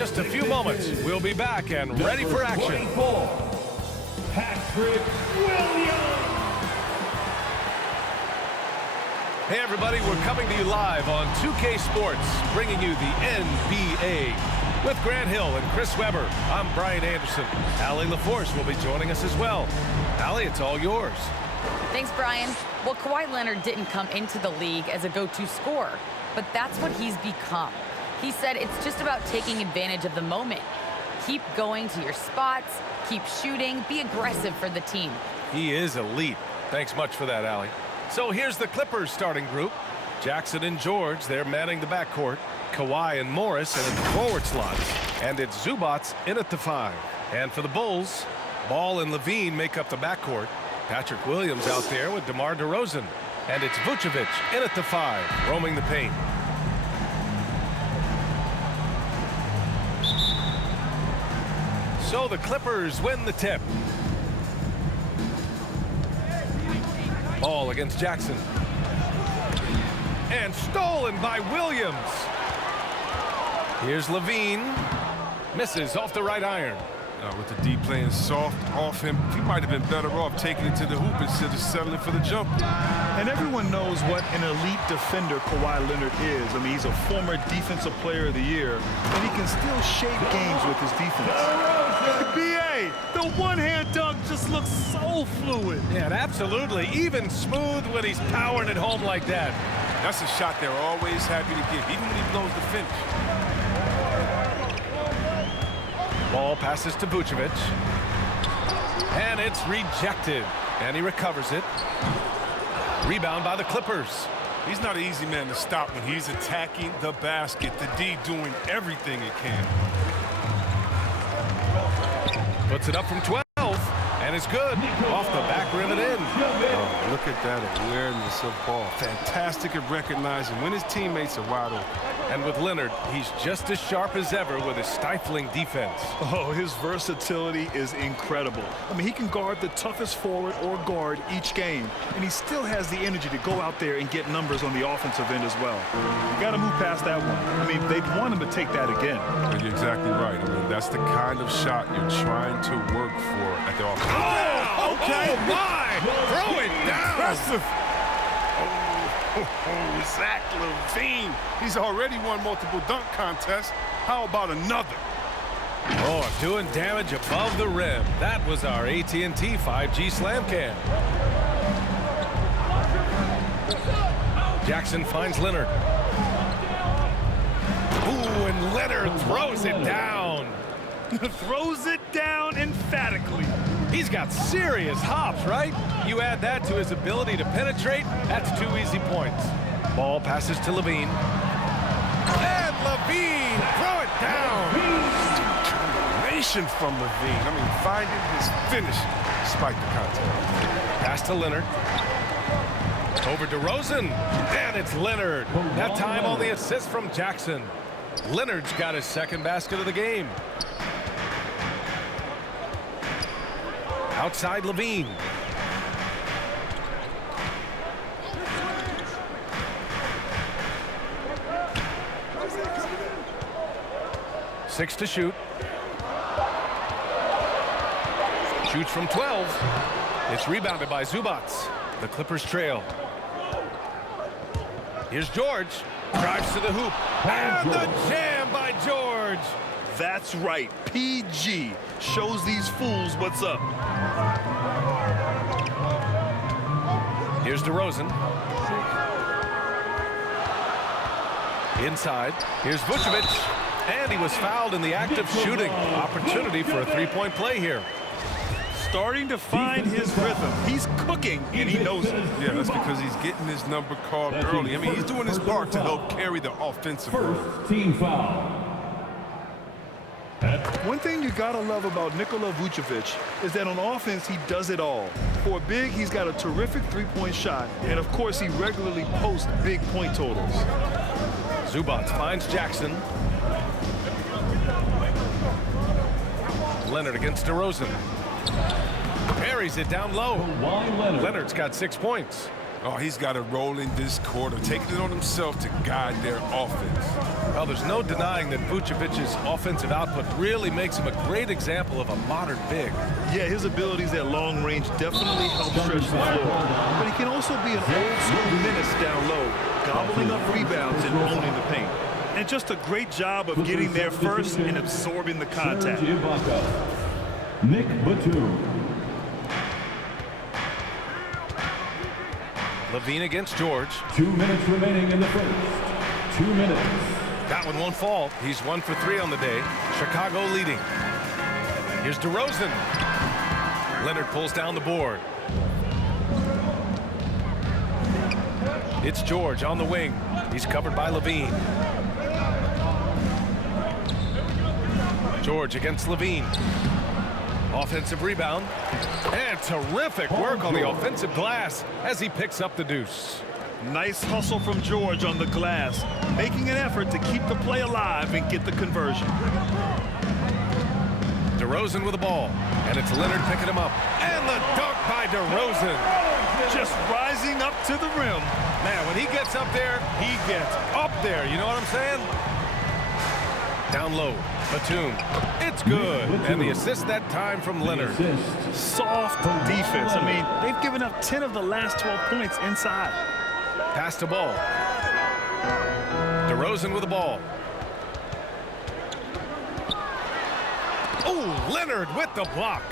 Just a few moments, we'll be back and ready for action. 24, Patrick Williams. Hey everybody, we're coming to you live on 2K Sports, bringing you the NBA. With Grant Hill and Chris Webber, I'm Brian Anderson. Allie LaForce will be joining us as well. Allie, it's all yours. Thanks, Brian. Well, Kawhi Leonard didn't come into the league as a go-to scorer, but that's what he's become. He said it's just about taking advantage of the moment. Keep going to your spots, keep shooting, be aggressive for the team. He is elite. Thanks much for that, Allie. So here's the Clippers starting group. Jackson and George, they're manning the backcourt. Kawhi and Morris in the forward slots. And it's Zubac in at the 5. And for the Bulls, Ball and Levine make up the backcourt. Patrick Williams out there with DeMar DeRozan. And it's Vucevic in at the 5, roaming the paint. So the Clippers win the tip. Ball against Jackson. And stolen by Williams. Here's Levine. Misses off the right iron. With the D playing soft off him, he might have been better off taking it to the hoop instead of settling for the jumper. And everyone knows what an elite defender Kawhi Leonard is. I mean, he's a former Defensive Player of the Year, and he can still shape games with his defense. BA, the one-hand dunk just looks so fluid. Yeah, absolutely. Even smooth when he's powering it home like that. That's a shot they're always happy to give, even when he blows the finish. Ball passes to Vucevic. And it's rejected. And he recovers it. Rebound by the Clippers. He's not an easy man to stop when he's attacking the basket. The D doing everything it can. Puts it up from 12. And it's good. Off the back rim and in. Oh, look at that awareness of ball. Fantastic at recognizing when his teammates are wide open. And with Leonard, he's just as sharp as ever with his stifling defense. Oh, his versatility is incredible. I mean, he can guard the toughest forward or guard each game, and he still has the energy to go out there and get numbers on the offensive end as well. You got to move past that one. I mean, they'd want him to take that again. You're exactly right. I mean, that's the kind of shot you're trying to work for at the offense. Oh, okay. Oh, my! Throw it down! Impressive. Oh, Zach Levine. He's already won multiple dunk contests. How about another? Oh, doing damage above the rim. That was our AT&T 5G Slam Cam. Jackson finds Leonard. Ooh, and Leonard throws it down. Throws it down emphatically. He's got serious hops, right? You add that to his ability to penetrate, that's 2 easy points. Ball passes to Levine. And Levine, throw it down. Determination from Levine. I mean, finding his finish despite the contact. Pass to Leonard. Over DeRozan. And it's Leonard. That time on the assist from Jackson. Leonard's got his second basket of the game. Outside Levine. Six to shoot. Shoots from 12. It's rebounded by Zubac. The Clippers trail. Here's George. Drives to the hoop. And the jam by George. That's right. PG shows these fools what's up. Here's DeRozan. Inside. Here's Vucevic. And he was fouled in the act of shooting. Opportunity for a three-point play here. Starting to find his rhythm. He's cooking, and he knows it. Yeah, that's because he's getting his number called early. I mean, he's doing his part to help carry the offensive load. First team foul. One thing you gotta love about Nikola Vucevic is that on offense, he does it all. For a big, he's got a terrific three-point shot, and of course, he regularly posts big point totals. Zubac finds Jackson. Leonard against DeRozan. Parries it down low. Leonard's got 6 points. Oh, he's got a role in this quarter, taking it on himself to guide their offense. Well, there's no denying that Vucevic's offensive output really makes him a great example of a modern big. Yeah, his abilities at long range definitely help stretch the floor. But he can also be an old-school menace down low, gobbling up rebounds and owning the paint. And just a great job of getting there first and absorbing the contact. Nick Batum. Levine against George. 2 minutes remaining in the first. 2 minutes. That one won't fall. He's 1 for 3 on the day. Chicago leading. Here's DeRozan. Leonard pulls down the board. It's George on the wing. He's covered by Levine. George against Levine. Offensive rebound. And terrific work on the offensive glass as he picks up the deuce. Nice hustle from George on the glass, making an effort to keep the play alive and get the conversion. DeRozan with the ball, and it's Leonard picking him up. And the dunk by DeRozan. Just rising up to the rim. Man, when he gets up there, he gets up there. You know what I'm saying? Down low, Batum. It's good. And the assist that time from Leonard. Soft defense. I mean, they've given up 10 of the last 12 points inside. Pass the ball. DeRozan with the ball. Oh, Leonard with the block.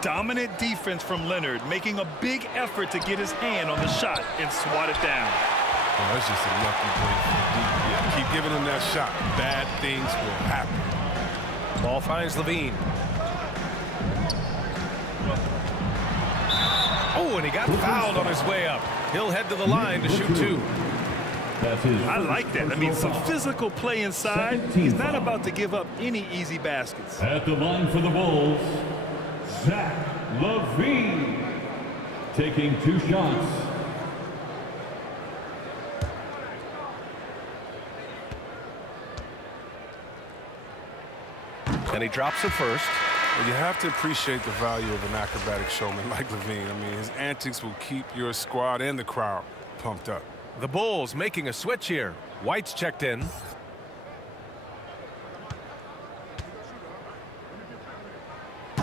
Dominant defense from Leonard, making a big effort to get his hand on the shot and swat it down. Oh, that's just a lucky play. Yeah, keep giving him that shot. Bad things will happen. Ball finds Levine. Oh, and he got fouled on his way up. He'll head to the line to shoot 2. I like that. I mean, some physical play inside. He's not about to give up any easy baskets. At the line for the Bulls, Zach LaVine. Taking 2 shots. And he drops it first. Well, you have to appreciate the value of an acrobatic showman like Levine. I mean, his antics will keep your squad and the crowd pumped up. The Bulls making a switch here. White's checked in.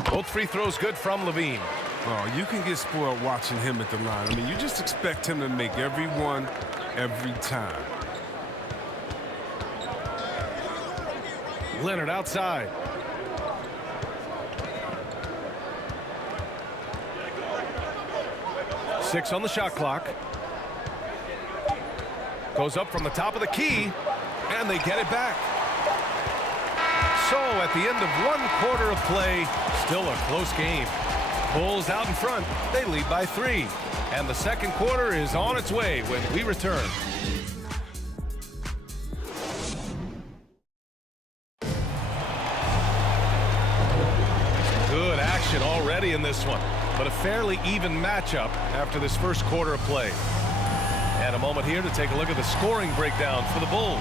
Both free throws good from Levine. Oh, you can get spoiled watching him at the line. I mean, you just expect him to make every one, every time. Leonard outside. Six on the shot clock. Goes up from the top of the key, and they get it back. So at the end of 1 quarter of play, still a close game. Bulls out in front. They lead by 3. And the second quarter is on its way when we return. Good action already in this one, but a fairly even matchup after this first quarter of play. And a moment here to take a look at the scoring breakdown for the Bulls.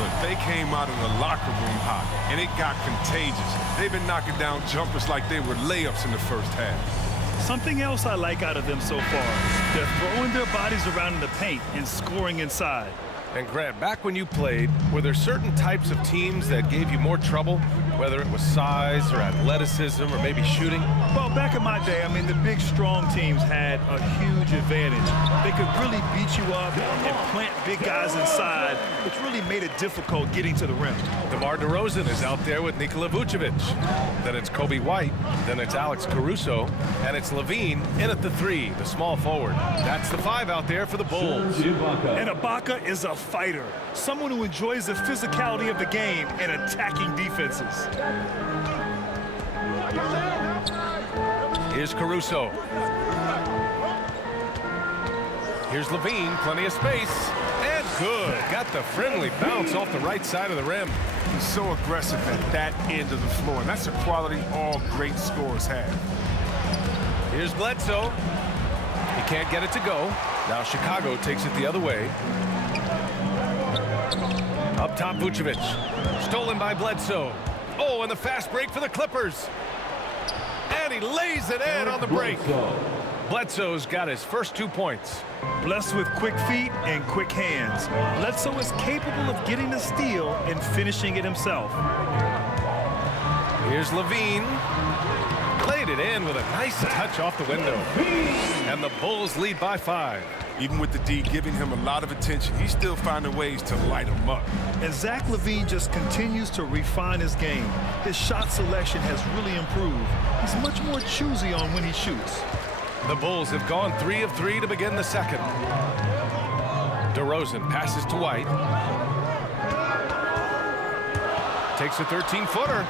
Look, they came out of the locker room hot, and it got contagious. They've been knocking down jumpers like they were layups in the first half. Something else I like out of them so far, they're throwing their bodies around in the paint and scoring inside. And Grant, back when you played, were there certain types of teams that gave you more trouble, whether it was size or athleticism or maybe shooting? Well, back in my day, I mean, the big, strong teams had a huge advantage. They could really beat you up and plant big guys inside, which really made it difficult getting to the rim. DeMar DeRozan is out there with Nikola Vucevic. Then it's Kobe White. Then it's Alex Caruso. And it's Levine in at the 3, the small forward. That's the 5 out there for the Bulls. And Ibaka is a fighter, someone who enjoys the physicality of the game and attacking defenses. Here's Caruso. Here's Levine, plenty of space. And good. Got the friendly bounce off the right side of the rim. He's so aggressive at that end of the floor, and that's a quality all great scorers have. Here's Bledsoe. He can't get it to go. Now Chicago takes it the other way. Up top, Vucevic. Stolen by Bledsoe. Oh, and the fast break for the Clippers. And he lays it in on the break. Bledsoe's got his first 2 points. Blessed with quick feet and quick hands, Bledsoe is capable of getting a steal and finishing it himself. Here's Levine. Played it in with a nice touch off the window. And the Bulls lead by 5. Even with the D giving him a lot of attention, he's still finding ways to light him up. And Zach LaVine just continues to refine his game. His shot selection has really improved. He's much more choosy on when he shoots. The Bulls have gone 3 of 3 to begin the second. DeRozan passes to White. Takes a 13-footer.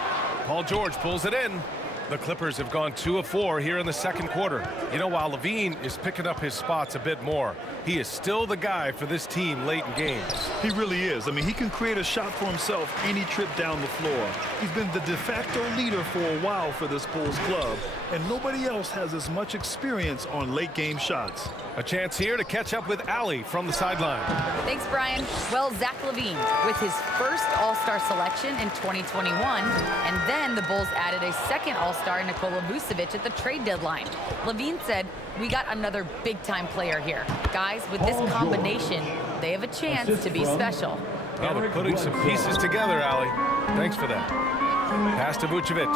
Paul George pulls it in. The Clippers have gone 2 of 4 here in the second quarter. You know, while Levine is picking up his spots a bit more, he is still the guy for this team late in games. He really is. I mean, he can create a shot for himself any trip down the floor. He's been the de facto leader for a while for this Bulls club, and nobody else has as much experience on late game shots. A chance here to catch up with Allie from the sideline. Thanks, Brian. Well, Zach LaVine with his first All-Star selection in 2021, and then the Bulls added a second All-Star, Nikola Vucevic, at the trade deadline. LaVine said, "We got another big-time player here. Guys, with this combination, they have a chance to be special." Well, they're putting some pieces together, Allie. Thanks for that. Pass to Vucevic.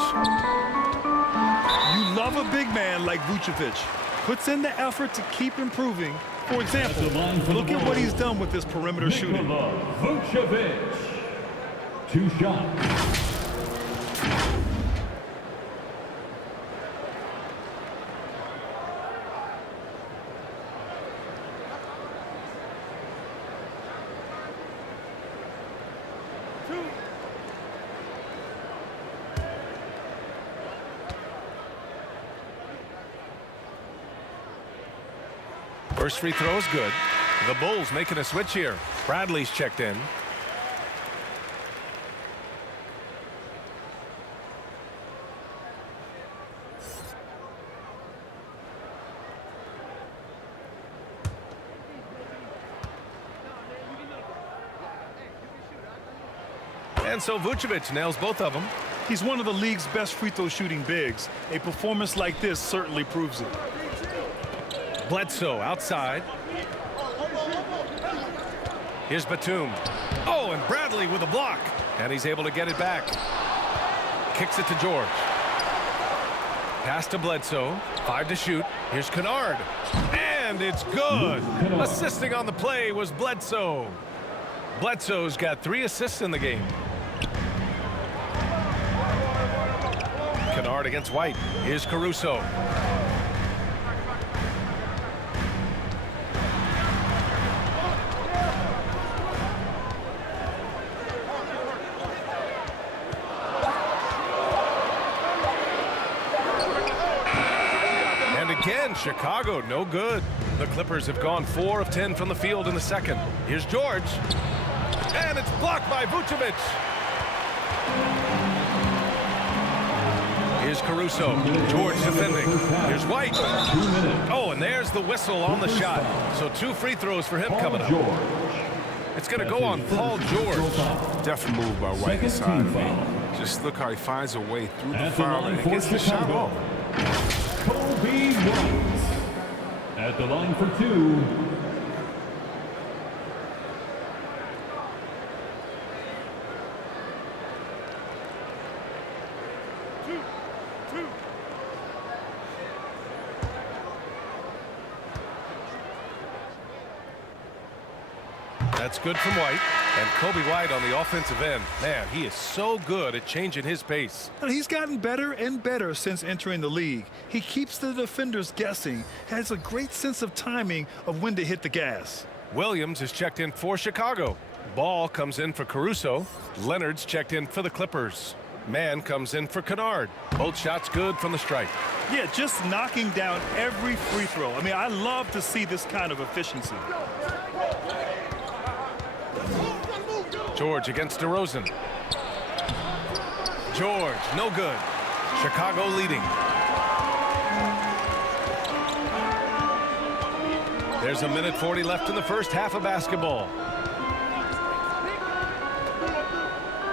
You love a big man like Vucevic. Puts in the effort to keep improving. For example, look at what he's done with this perimeter shooting. Vucevic. 2 shots. First free throw is good. The Bulls making a switch here. Bradley's checked in. And so Vucevic nails both of them. He's one of the league's best free throw shooting bigs. A performance like this certainly proves it. Bledsoe outside. Here's Batum. Oh, and Bradley with a block. And he's able to get it back. Kicks it to George. Pass to Bledsoe. 5 to shoot. Here's Kennard. And it's good. Assisting on the play was Bledsoe. Bledsoe's got 3 assists in the game. Kennard against White. Here's Caruso. Again, Chicago, no good. The Clippers have gone 4 of 10 from the field in the second. Here's George. And it's blocked by Vucevic. Here's Caruso. George defending. Here's White. Oh, and there's the whistle on the shot. So 2 free throws for him coming up. It's going to go on Paul George. Definite move by White inside. Just look how he finds a way through the foul and gets the shot off. Kobe White at the line for 2. That's good from White. And Kobe White on the offensive end. Man, he is so good at changing his pace. And he's gotten better and better since entering the league. He keeps the defenders guessing, has a great sense of timing of when to hit the gas. Williams is checked in for Chicago. Ball comes in for Caruso. Leonard's checked in for the Clippers. Man comes in for Kennard. Both shots good from the stripe. Yeah, just knocking down every free throw. I mean, I love to see this kind of efficiency. George against DeRozan. George, no good. Chicago leading. There's 1:40 left in the first half of basketball.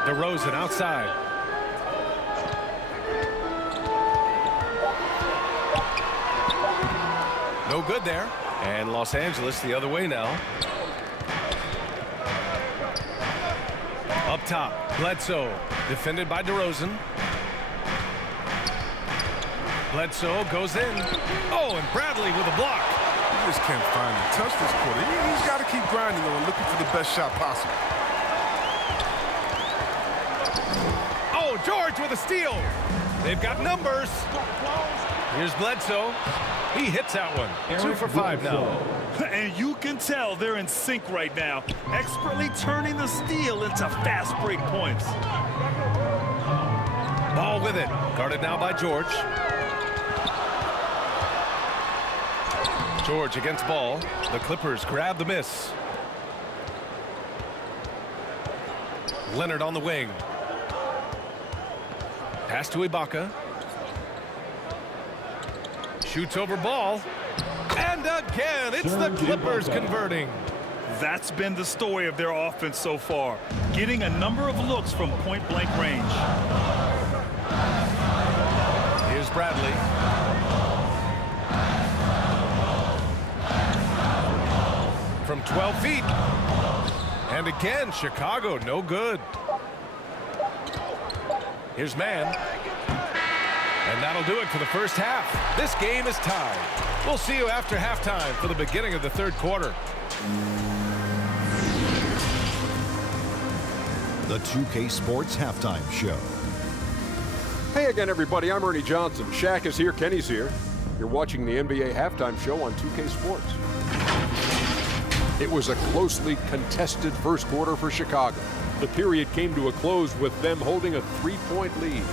DeRozan outside. good there. And Los Angeles the other way now. Up top, Bledsoe, defended by DeRozan. Bledsoe goes in. Oh, and Bradley with a block. He just can't find the touch this quarter. He's got to keep grinding and looking for the best shot possible. Oh, George with a steal. They've got numbers. Here's Bledsoe. He hits that one. 2 for 5 now. And you can tell they're in sync right now, expertly turning the steal into fast break points. Ball with it. Guarded now by George. George against Ball. The Clippers grab the miss. Leonard on the wing. Pass to Ibaka. Shoots over Ball. And again, it's the Clippers converting. That's been the story of their offense so far, getting a number of looks from point-blank range. Here's Bradley. From 12 feet. And again, Chicago, no good. Here's Mann. And that'll do it for the first half. This game is tied. We'll see you after halftime for the beginning of the third quarter. The 2K Sports Halftime Show. Hey again, everybody. I'm Ernie Johnson. Shaq is here. Kenny's here. You're watching the NBA Halftime Show on 2K Sports. It was a closely contested first quarter for Chicago. The period came to a close with them holding a 3-point lead.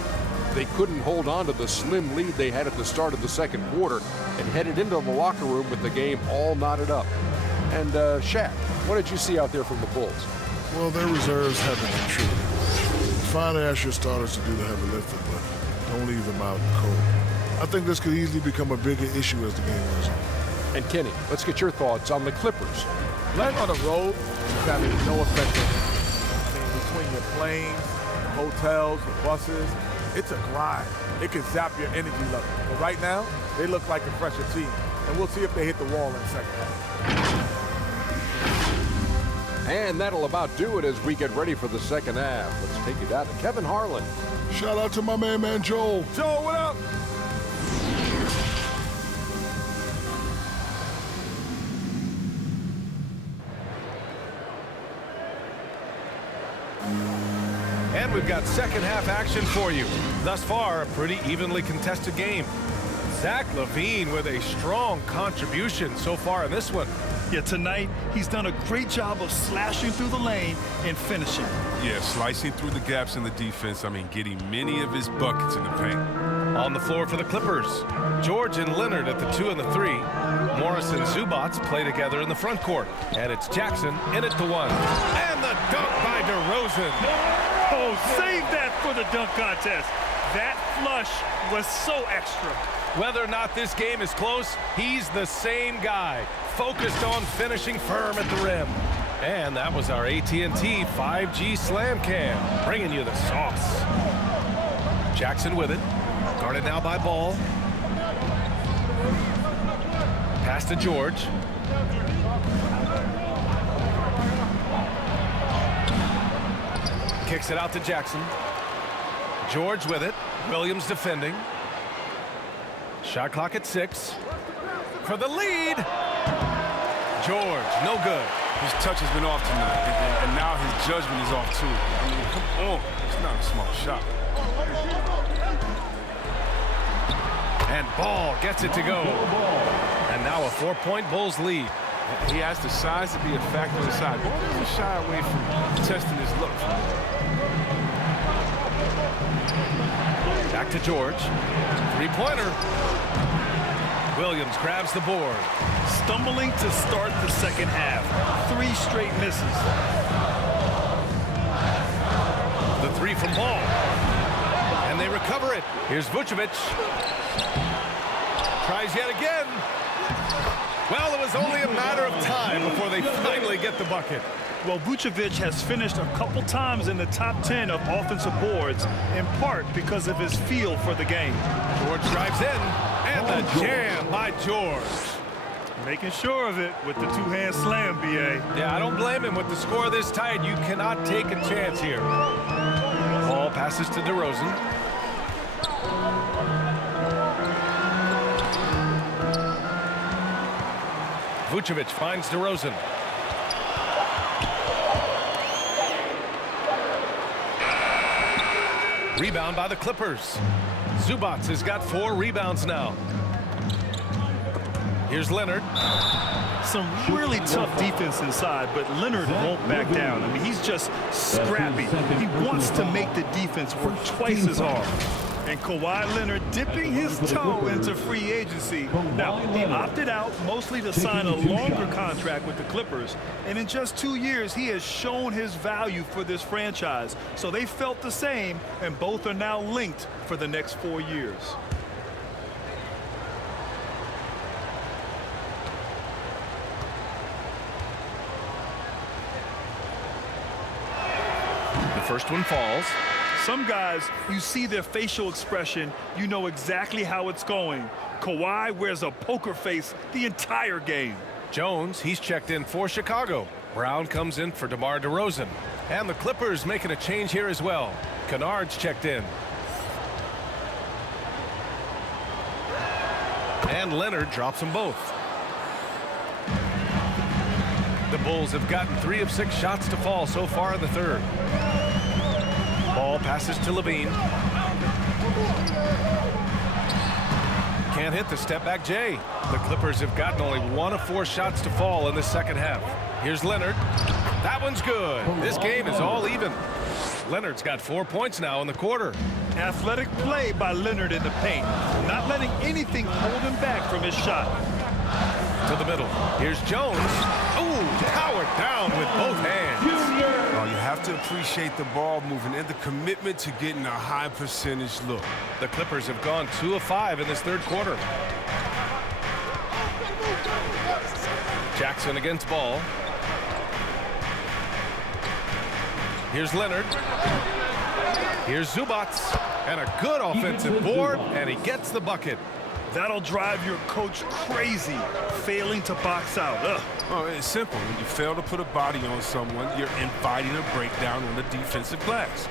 They couldn't hold on to the slim lead they had at the start of the second quarter and headed into the locker room with the game all knotted up. And Shaq, what did you see out there from the Bulls? Well, their reserves haven't contributed. Fine to ask your starters to do the heavy lifting, but don't leave them out in the cold. I think this could easily become a bigger issue as the game goes on. And Kenny, let's get your thoughts on the Clippers. Playing on the road is having no effect on you. I mean, between your planes, the hotels, the buses, it's a grind. It can zap your energy level. But right now, they look like a fresher team. And we'll see if they hit the wall in the second half. And that'll about do it as we get ready for the second half. Let's take it down to Kevin Harlan. Shout out to my man Joel. Joel, what up? And we've got second half action for you. Thus far, a pretty evenly contested game. Zach LaVine with a strong contribution so far in this one. Yeah, tonight, he's done a great job of slashing through the lane and finishing. Yeah, slicing through the gaps in the defense. I mean, getting many of his buckets in the paint. On the floor for the Clippers, George and Leonard at the 2 and the 3. Morris and Zubats play together in the front court. And it's Jackson in at the 1. And the dunk by DeRozan. Oh, save that for the dunk contest. That flush was so extra. Whether or not this game is close, he's the same guy, focused on finishing firm at the rim. And that was our AT&T 5G Slam Cam, bringing you the sauce. Jackson with it, guarded now by Ball. Pass to George. Kicks it out to Jackson. George with it. Williams defending. Shot clock at 6. For the lead. George, no good. His touch has been off tonight, and now his judgment is off too. I mean, come on. It's not a small shot. And Ball gets it to go. And now a 4-point Bulls lead. He has the size to be a factor inside. Ball doesn't shy away from testing his look. Back to George. 3-pointer. Williams grabs the board. Stumbling to start the second half. 3 straight misses. The 3 from Ball. And they recover it. Here's Vucevic. Tries yet again. Well, it was only a matter of time before they finally get the bucket. Well, Vucevic has finished a couple times in the top 10 of offensive boards, in part because of his feel for the game. George drives in, and the jam by George. Making sure of it with the two-hand slam, B.A. Yeah, I don't blame him. With the score this tight, you cannot take a chance here. Ball passes to DeRozan. Vucevic finds DeRozan. Rebound by the Clippers. Zubac has got 4 rebounds now. Here's Leonard. Some really tough defense inside, but Leonard won't back down. I mean, he's just scrappy. He wants to make the defense work twice as hard. And Kawhi Leonard dipping his toe into free agency. Now, he opted out mostly to sign a longer contract with the Clippers. And in just 2 years, he has shown his value for this franchise. So they felt the same, and both are now linked for the next 4 years. The first one falls. Some guys, you see their facial expression, you know exactly how it's going. Kawhi wears a poker face the entire game. Jones, he's checked in for Chicago. Brown comes in for DeMar DeRozan. And the Clippers making a change here as well. Kennard's checked in. And Leonard drops them both. The Bulls have gotten 3 of 6 shots to fall so far in the third. Ball passes to Levine. Can't hit the step back Jay. The Clippers have gotten only 1 of 4 shots to fall in the second half. Here's Leonard. That one's good. This game is all even. Leonard's got 4 points now in the quarter. Athletic play by Leonard in the paint. Not letting anything hold him back from his shot. To the middle. Here's Jones. Ooh, powered down with both hands. Oh, you have to appreciate the ball moving and the commitment to getting a high percentage look. The Clippers have gone 2 of 5 in this third quarter. Jackson against Ball. Here's Leonard. Here's Zubac. And a good offensive board, and he gets the bucket. That'll drive your coach crazy, failing to box out. Ugh. Oh, it's simple. When you fail to put a body on someone, you're inviting a breakdown on the defensive glass.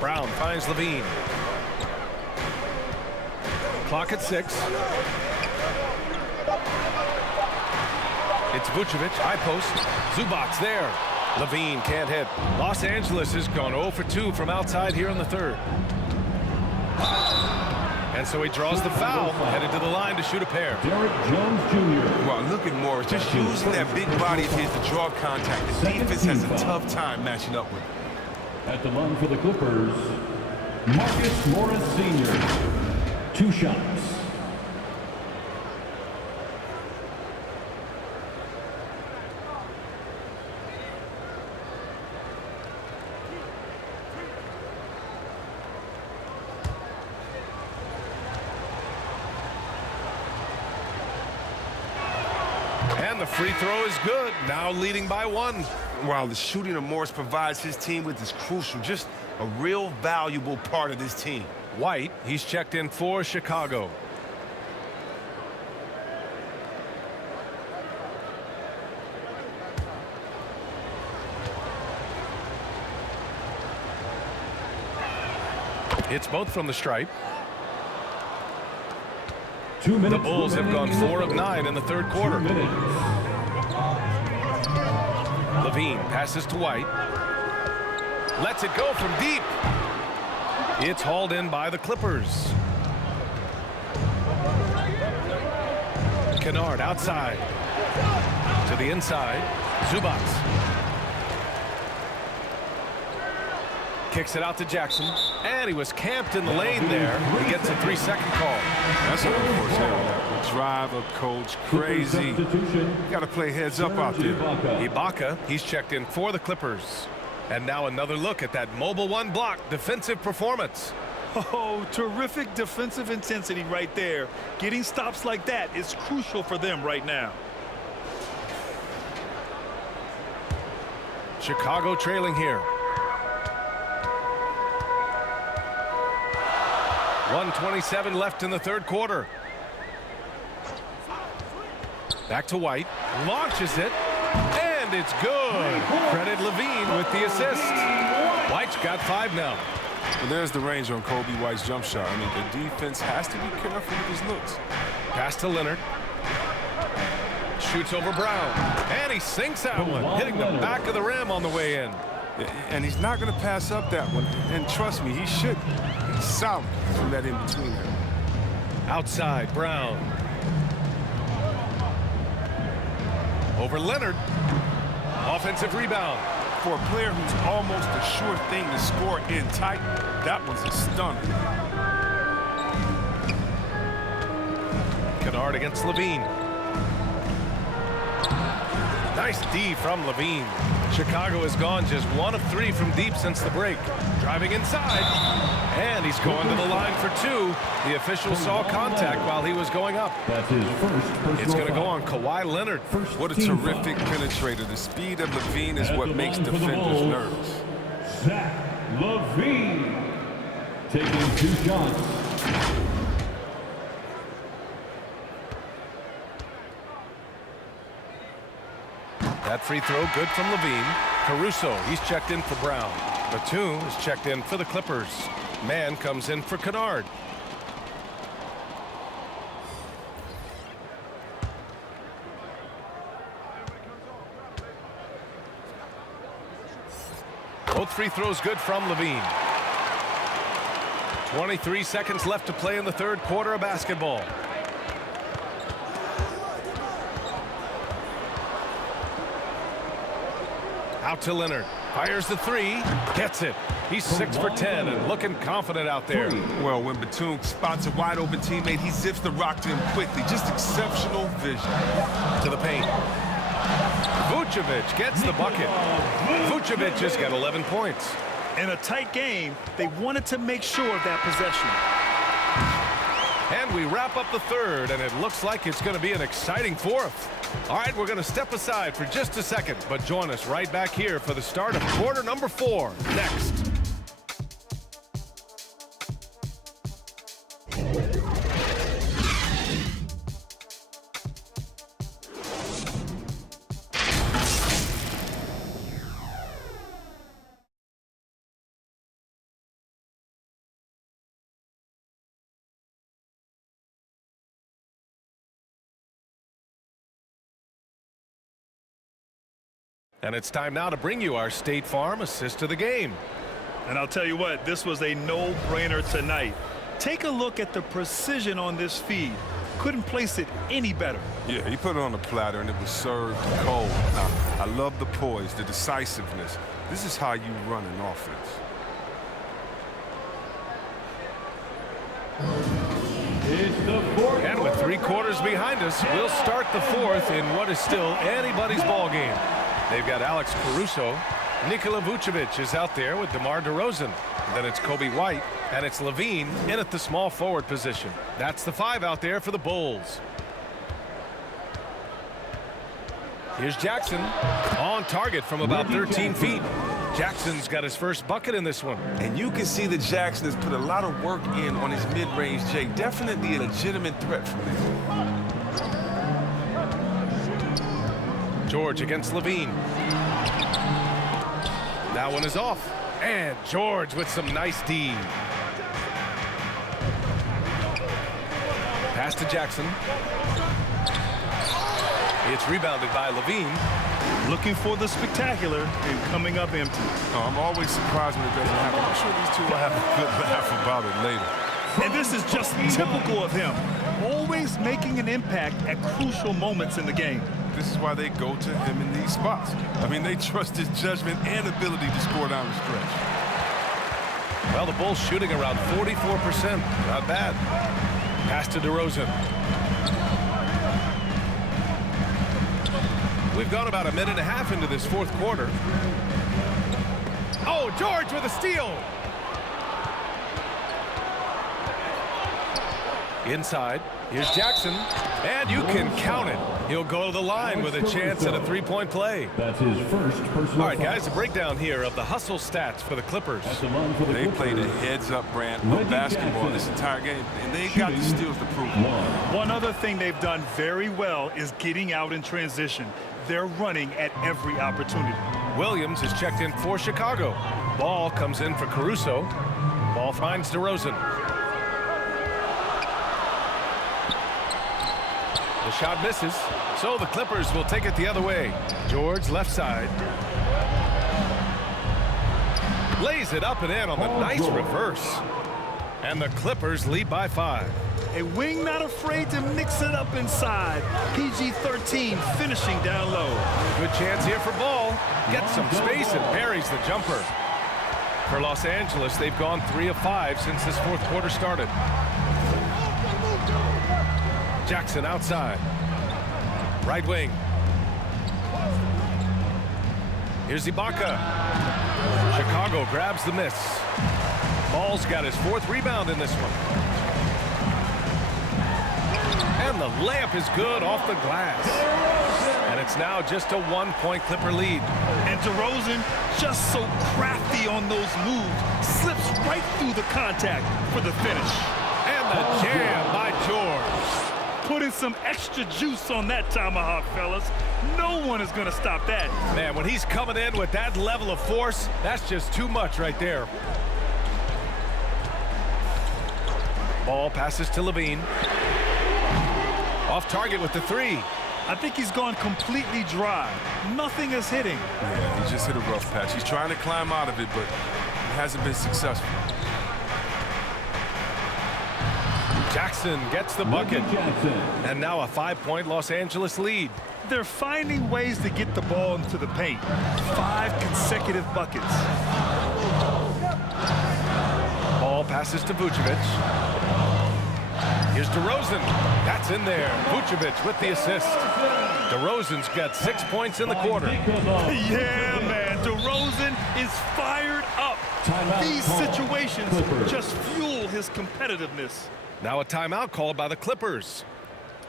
Brown finds Levine. Clock at 6. It's Vucevic, high post. Zubac there. Levine can't hit. Los Angeles has gone 0 for 2 from outside here in the third. And so he draws the foul, headed to the line to shoot a pair. Derek Jones Jr. Well, look at Morris, just using that big body of his to draw contact. The defense has a tough time matching up with him. At the line for the Clippers, Marcus Morris Sr. 2 shots. And the free throw is good, now leading by 1. While the shooting of Morris provides his team with is crucial, just a real valuable part of this team. White, he's checked in for Chicago. It's both from the stripe. 2 minutes. The Bulls have gone 4 of 9 in the third quarter. Levine passes to White. Lets it go from deep. It's hauled in by the Clippers. Kennard outside. To the inside. Zubac. Kicks it out to Jackson. And he was camped in the lane there. He gets a 3-second call. That's an unfortunate. Drive a coach crazy. Got to play heads up out there. Ibaka, he's checked in for the Clippers. And now another look at that mobile 1 block defensive performance. Oh, terrific defensive intensity right there. Getting stops like that is crucial for them right now. Chicago trailing here. 1:27 left in the third quarter. Back to White. Launches it. And it's good. Credit Levine with the assist. White's got 5 now. Well, there's the range on Kobe White's jump shot. I mean, the defense has to be careful with his looks. Pass to Leonard. Shoots over Brown. And he sinks that one, hitting the back of the rim on the way in. And he's not going to pass up that one. And trust me, he should. He's solid from that in-between there. Outside, Brown. Over Leonard. Offensive rebound. For a player who's almost a sure thing to score in tight, that one's a stunner. Kennard against Levine. Nice D from Levine. Chicago has gone just 1 of 3 from deep since the break. Driving inside. And he's going to the line for 2. The official saw contact while he was going up. That's his first It's going to go on Kawhi Leonard. What a terrific penetrator. The speed of Levine is what makes defenders nervous. Zach LaVine taking 2 shots. That free throw good from Levine. Caruso, he's checked in for Brown. Batum is checked in for the Clippers. Mann comes in for Kennard. Both free throws good from Levine. 23 seconds left to play in the 3rd quarter of basketball. Out to Leonard. Fires the 3. Gets it. He's 6 for 10 and looking confident out there. Well, when Batum spots a wide open teammate, he zips the rock to him quickly. Just exceptional vision. To the paint. Vucevic gets the bucket. Vucevic has got 11 points. In a tight game, they wanted to make sure of that possession. And we wrap up the 3rd, and it looks like it's going to be an exciting 4th. All right, we're going to step aside for just a second, but join us right back here for the start of quarter number 4 next. And it's time now to bring you our State Farm assist of the game. And I'll tell you what, this was a no-brainer tonight. Take a look at the precision on this feed. Couldn't place it any better. Yeah, he put it on the platter and it was served cold. Now, I love the poise, the decisiveness. This is how you run an offense. And with 3 quarters behind us, we'll start the 4th in what is still anybody's ball game. They've got Alex Caruso. Nikola Vucevic is out there with DeMar DeRozan. Then it's Kobe White, and it's Levine in at the small forward position. That's the 5 out there for the Bulls. Here's Jackson on target from about 13 feet. Jackson's got his first bucket in this one. And you can see that Jackson has put a lot of work in on his mid-range J. Definitely a legitimate threat from there. George against Levine. That one is off. And George with some nice D. Pass to Jackson. It's rebounded by Levine. Looking for the spectacular and coming up empty. Oh, I'm always surprised when it doesn't happen. I'm sure these 2 will have a good laugh about it later. And this is just typical of him. Always making an impact at crucial moments in the game. This is why they go to him in these spots. I mean, they trust his judgment and ability to score down the stretch. Well, the Bulls shooting around 44%. Not bad. Pass to DeRozan. We've gone about a minute and a half into this 4th quarter. Oh, George with a steal. Inside, here's Jackson, and you can count it. He'll go to the line with a chance at a three-point play. That's his first personal All right, guys, a breakdown here of the hustle stats for the Clippers. They played a heads-up brand of basketball this entire game, and they got the steals to prove it. One other thing they've done very well is getting out in transition. They're running at every opportunity. Williams is checked in for Chicago. Ball comes in for Caruso. Ball finds DeRozan. The shot misses, so the Clippers will take it the other way. George left side. Lays it up and in on the nice reverse. And the Clippers lead by 5. A wing not afraid to mix it up inside. PG-13 finishing down low. Good chance here for Ball. Gets some space and buries the jumper. For Los Angeles, they've gone 3 of 5 since this fourth quarter started. Jackson outside. Right wing. Here's Ibaka. Chicago grabs the miss. Ball's got his 4th rebound in this one. And the layup is good off the glass. And it's now just a 1-point Clipper lead. And DeRozan, just so crafty on those moves, slips right through the contact for the finish. And the jam by George. Putting some extra juice on that tomahawk, fellas. No one is going to stop that. Man, when he's coming in with that level of force, that's just too much right there. Ball passes to Levine. Off target with the 3. I think he's gone completely dry. Nothing is hitting. Yeah, he just hit a rough patch. He's trying to climb out of it, but he hasn't been successful. Jackson gets the bucket. And now a 5-point Los Angeles lead. They're finding ways to get the ball into the paint. 5 consecutive buckets. Ball passes to Vucevic. Here's DeRozan. That's in there. Vucevic with the assist. DeRozan's got 6 points in the quarter. Yeah, man. DeRozan is fired up. These situations just fuel his competitiveness. Now a timeout called by the Clippers.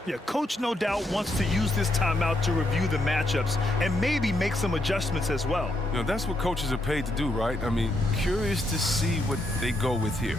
Yeah, coach no doubt wants to use this timeout to review the matchups and maybe make some adjustments as well. You know, that's what coaches are paid to do, right? I mean, curious to see what they go with here.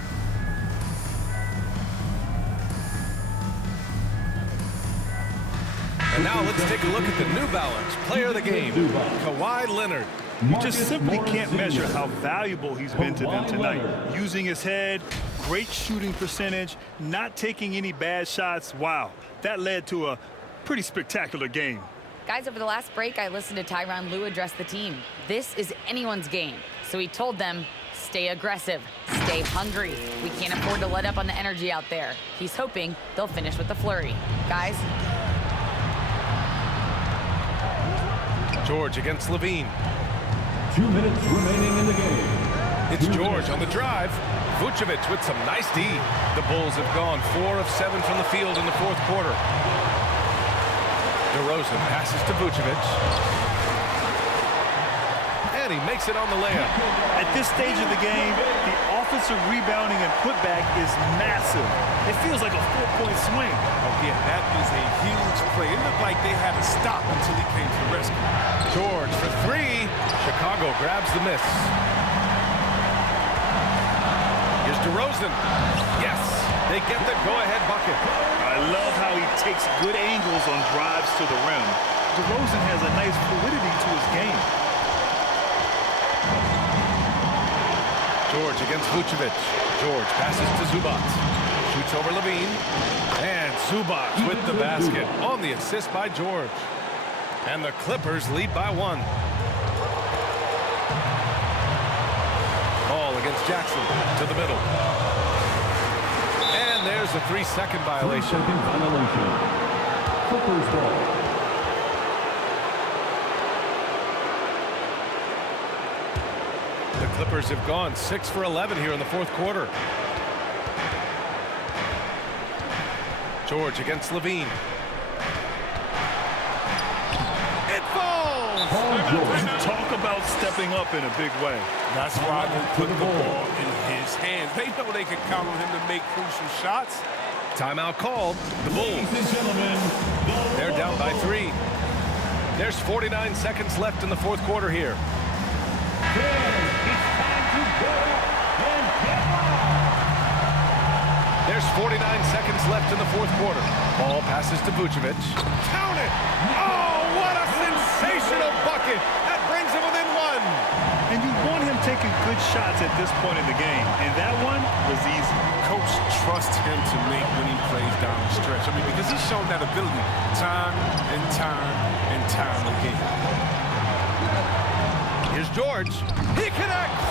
And now let's take a look at the New Balance player of the game, Kawhi Leonard. You just simply can't measure how valuable he's been to them tonight. Using his head, great shooting percentage, not taking any bad shots. Wow, that led to a pretty spectacular game. Guys, over the last break, I listened to Tyronn Lue address the team. This is anyone's game. So he told them, stay aggressive, stay hungry. We can't afford to let up on the energy out there. He's hoping they'll finish with the flurry. Guys. George against Levine. 2 minutes remaining in the game. It's George on the drive. Vucevic with some nice D. The Bulls have gone 4 of 7 from the field in the fourth quarter. DeRozan passes to Vucevic. And he makes it on the layup. At this stage of the game, the offensive rebounding and putback is massive. It feels like a 4-point swing. Oh, yeah, that is a huge play. It looked like they had to stop until he came to the rescue. George for 3. Chicago grabs the miss. Here's DeRozan. Yes, they get the go-ahead bucket. I love how he takes good angles on drives to the rim. DeRozan has a nice fluidity to his game. George against Vucevic. George passes to Zubac. Shoots over Levine. And Zubac with the basket on the assist by George. And the Clippers lead by 1. Ball against Jackson to the middle. And there's a 3-second violation. 3-second violation. Clippers ball. The Clippers have gone 6 for 11 here in the fourth quarter. George against Levine. It falls! Talk about stepping up in a big way. That's why they put the ball in his hands. They know they can count on him to make crucial shots. Timeout called. The Bulls. They're down by 3. There's 49 seconds left in the fourth quarter here. There's 49 seconds left in the fourth quarter. Ball passes to Vucevic. Count it! Oh, what a sensational bucket! That brings him within 1. And you want him taking good shots at this point in the game. And that one was easy. Coach trusts him to make winning plays down the stretch. I mean, because he's shown that ability time and time and time again. Here's George. He connects!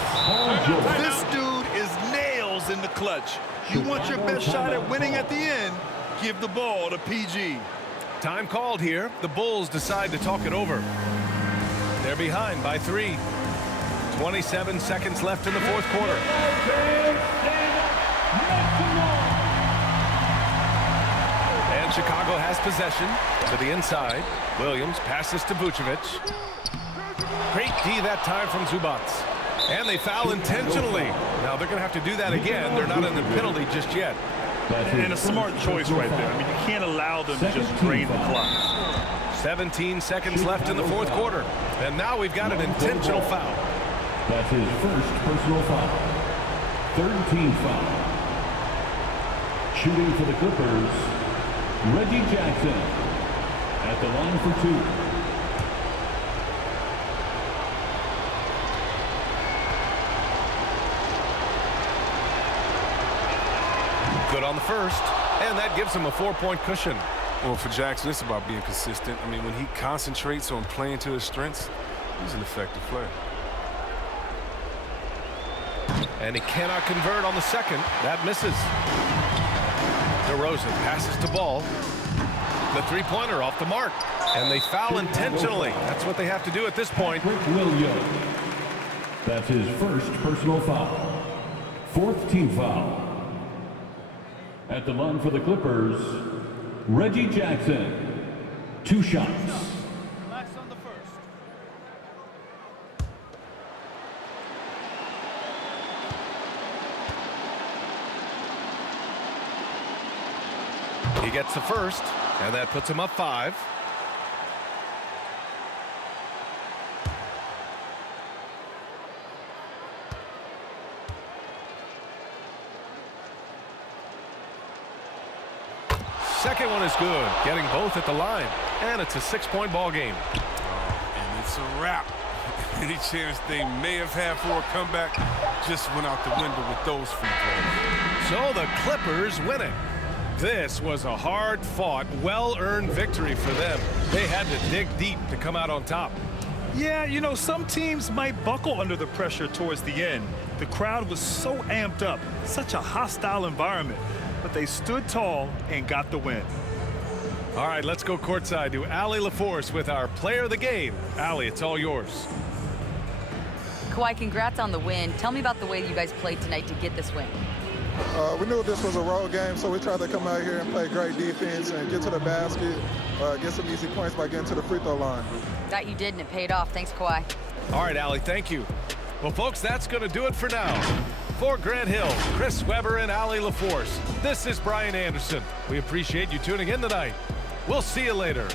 This dude is nails in the clutch. You want your best shot at winning at the end, give the ball to PG. Time called here. The Bulls decide to talk it over. They're behind by 3. 27 seconds left in the fourth quarter. And Chicago has possession to the inside. Williams passes to Vucevic. Great D that time from Zubac. And they foul intentionally. Now they're going to have to do that again. They're not in the penalty just yet. And a smart choice right there. I mean, you can't allow them to just drain the clock. 17 seconds left in the fourth quarter. And now we've got an intentional foul. That's his first personal foul. Third team foul. Shooting for the Clippers, Reggie Jackson at the line for 2. Good on the first, and that gives him a 4-point cushion. Well, for Jackson, it's about being consistent. I mean, when he concentrates on playing to his strengths, he's an effective player. And he cannot convert on the second. That misses. DeRozan passes to Ball. The three-pointer off the mark. And they foul intentionally. That's what they have to do at this point. Williams. That's his first personal foul. Fourth team foul. At the line for the Clippers, Reggie Jackson. 2 shots. Relax on the first. He gets the first, and that puts him up 5. Second one is good, getting both at the line, and it's a 6-point ball game. And it's a wrap. Any chance they may have had for a comeback just went out the window with those free throws. So the Clippers win it. This was a hard-fought, well-earned victory for them. They had to dig deep to come out on top. Yeah, you know, some teams might buckle under the pressure towards the end. The crowd was so amped up, such a hostile environment. But they stood tall and got the win. All right, let's go courtside to Allie LaForce with our player of the game. Allie, it's all yours. Kawhi, congrats on the win. Tell me about the way you guys played tonight to get this win. We knew this was a road game, so we tried to come out here and play great defense and get to the basket, get some easy points by getting to the free throw line. That you did, and it paid off. Thanks, Kawhi. All right, Allie, thank you. Well, folks, that's going to do it for now. For Grant Hill, Chris Webber, and Allie LaForce, this is Brian Anderson. We appreciate you tuning in tonight. We'll see you later.